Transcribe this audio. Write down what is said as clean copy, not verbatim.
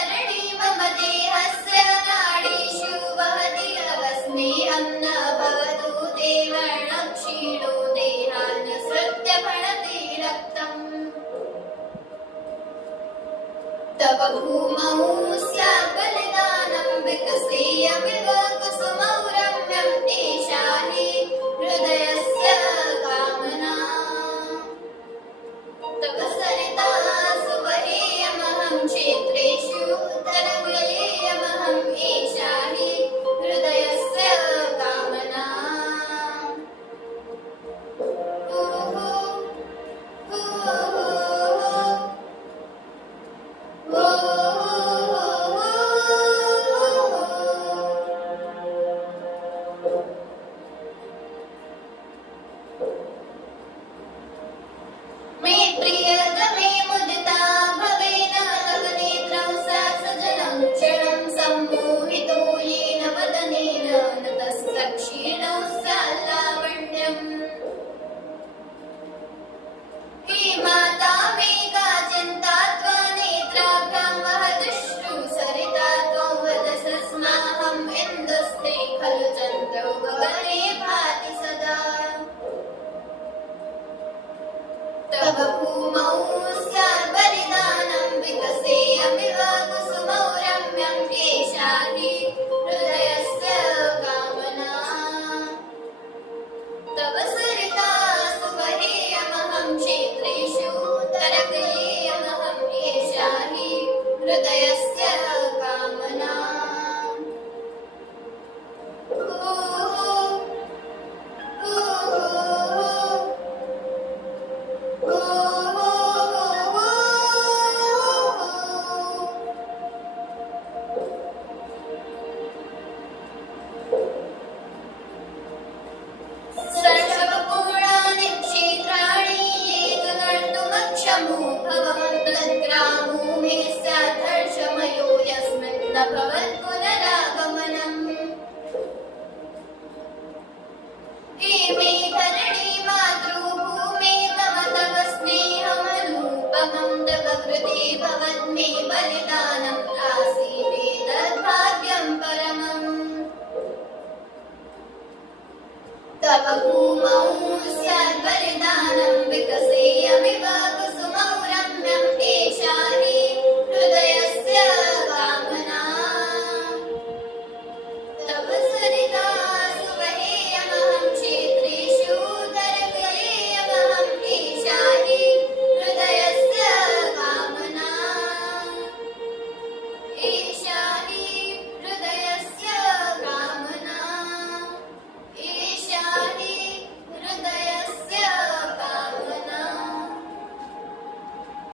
धरणी मम देहस्य नाडीषु वहति अवस्नेहं न भवतु देवर्णं क्षीणो देहान्यसृत्य फणति रक्तम् तव भूमौ स्यात् बलिदानं विकसेयमिव कुसुमौ रम्यम् एषा हि हृदयस्य कामना तव सरितासु वहेयमहं क्षेत्रेषु तरङ्गलेयमहम् एषा हि हृदयस्य कामना मे प्रियतमे मुदिता भवेन तव नेत्रं सा सजनं क्षणं सम्मोहितो येन वदनेन नतस्तक्षीणौ स्याल्लावण्यम् हे माता मे का चिन्ता त्वनेत्राभ्यां महदश्रु सरिता त्वं वदसस्माहम् इन्दुस्ते खलु चन्द्रौ गगने भाति सदा तव भूमौ स्यात् बलिदानं विकसेयमिव कुसुमौ रम्यम् एषा हि हृदयस्य कामना तव सरितासु वहेयमहं क्षेत्रेषु तरङ्गलेयमहम् एषा हि हृदयस्य कामना सर्वपूर्णानि क्षेत्राणि ये तु नर्तुमक्षमो भवन् तद्ग्रामो मे स्यात् हर्षमयो यस्मिन् न भवत् पुनरागमनम् हे मे धरणी मातृभूमे मम तव स्नेहमनुपमं तव कृते भवन् मे बलिदानम्